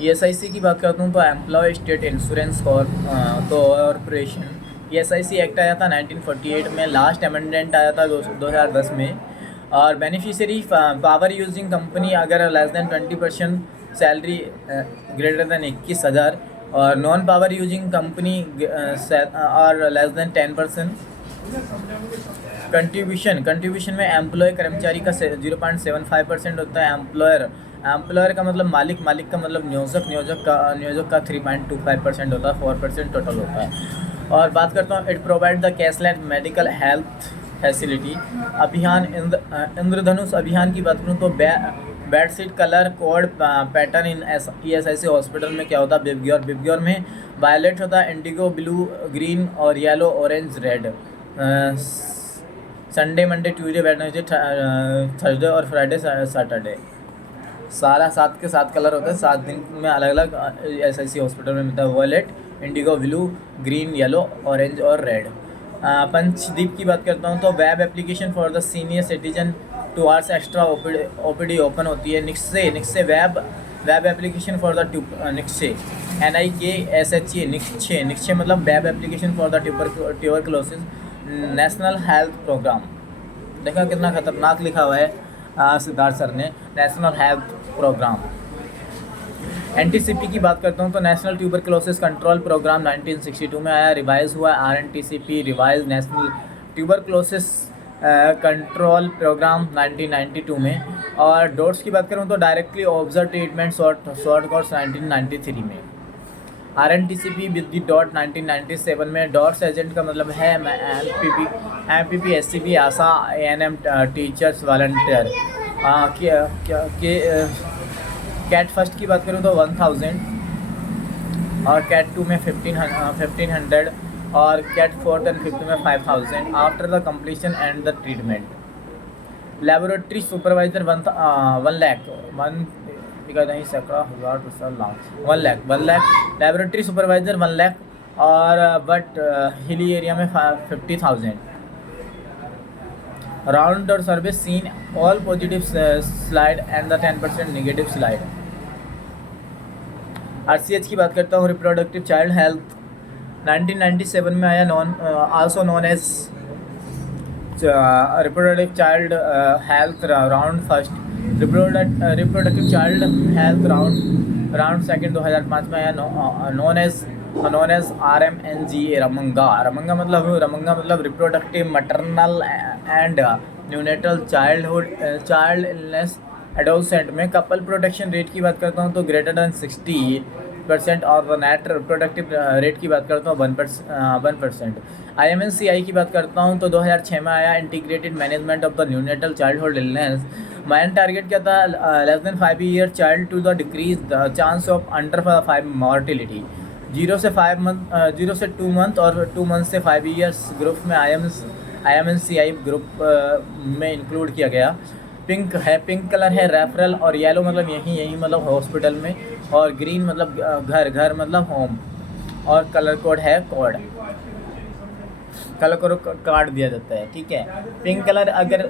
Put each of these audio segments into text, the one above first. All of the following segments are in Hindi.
ईएसआईसी की बात करता हूँ तो employ state insurance corporation, ESIC act आया था 1948 में, लास्ट अमेंडमेंट आया था 2010 में। और बेनिफिशियरी पावर यूजिंग कंपनी अगर less than 20% salary greater than 21,000, और नॉन पावर यूजिंग कंपनी और लेस देन 10%। कंट्रीब्यूशन में एम्प्लॉय कर्मचारी का 0.75% होता है। एम्प्लॉयर का मतलब मालिक का मतलब नियोजक का 3.25% होता है, 4% टोटल होता है। और बात करता हूँ, it provide the cashless medical health facility अभियान। इंद्रधनुष अभियान की बात करूँ तो bedsheet colour code pattern in ESIC hospital में क्या होता है, बिबग्योर में वायलेट होता है, इंडिगो ब्लू ग्रीन और yellow orange red. Sunday Monday Tuesday Wednesday Thursday और फ्राइडे सैटरडे, सारा 7 के 7 कलर होते हैं, 7 दिन में अलग अलग एसआईसी हॉस्पिटल में मिलता है। Violet, indigo blue, green, yellow, orange और रेड। पंचदीप की बात करता हूँ तो web application for the senior citizen towards extra OPD open होती है। Nikshay web application for the Nikshay, NIKSHE Nikshay मतलब web application for the tuberculosis national health programme. देखा कितना खतरनाक लिखा हुआ है सिद्धार्थ सर ने, नेशनल हेल्थ प्रोग्राम। एनटीसीपी की बात करता हूँ तो नेशनल ट्यूबरक्लोसिस कंट्रोल प्रोग्राम 1962 में आया, रिवाइज हुआ RNTCP revise national tuberculosis control programme 1992 में। और डॉट्स की बात करूँ तो directly observe treatment short course 1993 में। RNTCP विद दी डॉट 1997 में। डॉट्स एजेंट का मतलब है MPP SCB ASHA ANM teachers volunteer. Cat first की बात करूँ तो 1000 और कैट 2 में 1500 और कैट 4th and 5th में 5000 after the completion and the treatment. Laboratory supervisor 1 lakh 1 lakh. Laboratory supervisor 1 lakh और बट हिली एरिया में 50,000। राउंड और service seen all positive slide and the 10% negative slide. RCH की बात करता हूँ, रिप्रोडक्टिव चाइल्ड हेल्थ 1997 में आया, also known as reproductive child health round first, reproductive child health round second 2005 में आया, नोन एज RMNGA रमंगा मतलब reproductive maternal and neonatal child illness adolescent में। कपल प्रोटेक्शन रेट की बात करता हूँ तो ग्रेटर दैन 60% और नेट रिप्रोडक्टिव रेट की बात करता हूँ 1%। IMNCI की बात करता हूँ तो 2006 में आया, integrated management of the neonatal childhood illness. Main target क्या था, less than 5 year child to the decrease the chance of under 5 mortality. 0 से 2 मंथ और 2 मंथ से 5 ईयर्स ग्रुप में IMNCI ग्रुप में इंक्लूड किया गया। पिंक कलर है रेफरल, और येलो मतलब यही मतलब हॉस्पिटल में, और ग्रीन मतलब घर मतलब होम, और कलर कोड है कार्ड दिया जाता है, ठीक है। पिंक कलर अगर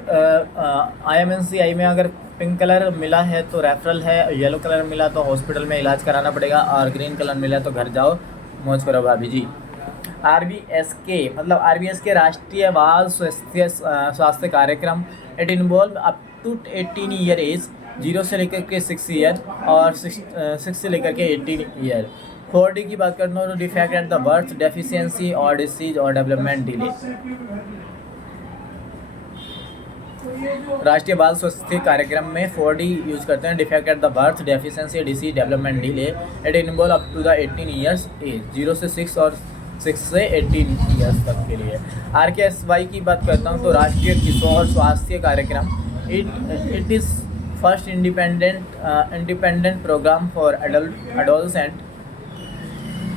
IMNCI में अगर पिंक कलर मिला है तो रेफरल है, येलो कलर मिला तो हॉस्पिटल में इलाज कराना पड़ेगा, और ग्रीन कलर मिला तो घर जाओ मौज करो भाभी जी। RBSK मतलब RBSK राष्ट्रीय Bal Swasthya Karyakram. It involve up to 18 year age, 0 से लेकर के 6 ईयर और 6 से लेकर के 18 ईयर। 4D की बात करता हूँ तो defect at the birth, deficiency और डिसीज और डेवलपमेंट डिले। राष्ट्रीय बाल स्वास्थ्य कार्यक्रम में 4D यूज करते हैं, defect at the birth, deficiency, disease, development delay. It involve up to the 18 years age, 0 से 6 और 6 से 18 ईयर्स तक के लिए। RKSY की बात करता हूँ तो राष्ट्रीय Kishor Swasthya Karyakram. It is first independent programme for adolescent.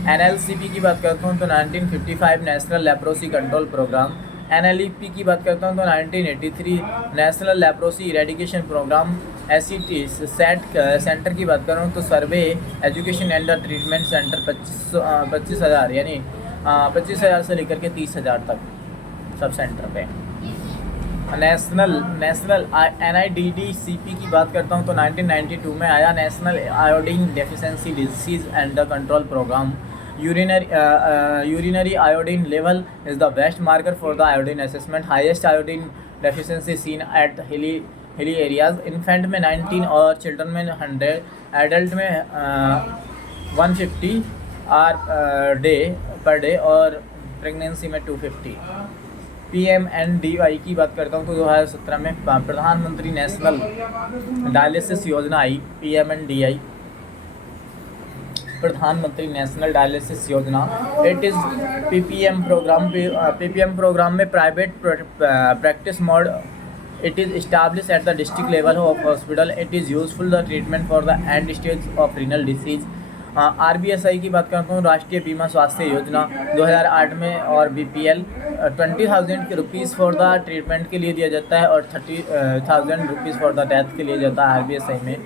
NLCP की बात करता हूँ तो 1955 national leprosy control programme. NLEP की बात करता हूँ तो 1983 national leprosy eradication programme. SET centre की बात करूँ तो survey education and treatment centre 25,000 यानी 25,000 से लेकर के 30,000 तक सब सेंटर पे। नेशनल NIDDCP की बात करता हूँ तो 1992 में आया। National iodine deficiency disease and the control programme. Urinary iodine level is the best marker for the iodine assessment. Highest iodine deficiency seen at hilly areas. Infant में 19 और चिल्ड्रन में 100, एडल्ट में 150 पर डे और प्रेगनेंसी में 250। PMNDY की बात करता हूँ तो 2017 में प्रधानमंत्री नेशनल डायलिसिस योजना आई। PMNDI प्रधानमंत्री नेशनल डायलिसिस योजना। इट इज़ PPM प्रोग्राम में private practice mode. It is established at the district level of hospital. It is useful the treatment for the end stage of renal disease. RBSI की बात करता हूँ, राष्ट्रीय बीमा स्वास्थ्य योजना 2008 में, और BPL 20,000 rupees for the treatment के लिए दिया जाता है और 30,000 रुपीज़ फॉर द डेथ के लिए जाता है RBSI में।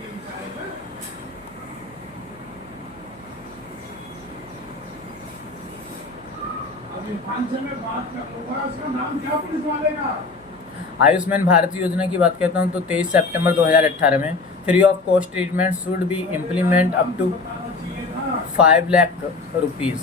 आयुष्मान भारत योजना की बात करता हूँ तो 23 सितंबर 2018 में free of cost treatment should be implement up to 5 lakh rupees.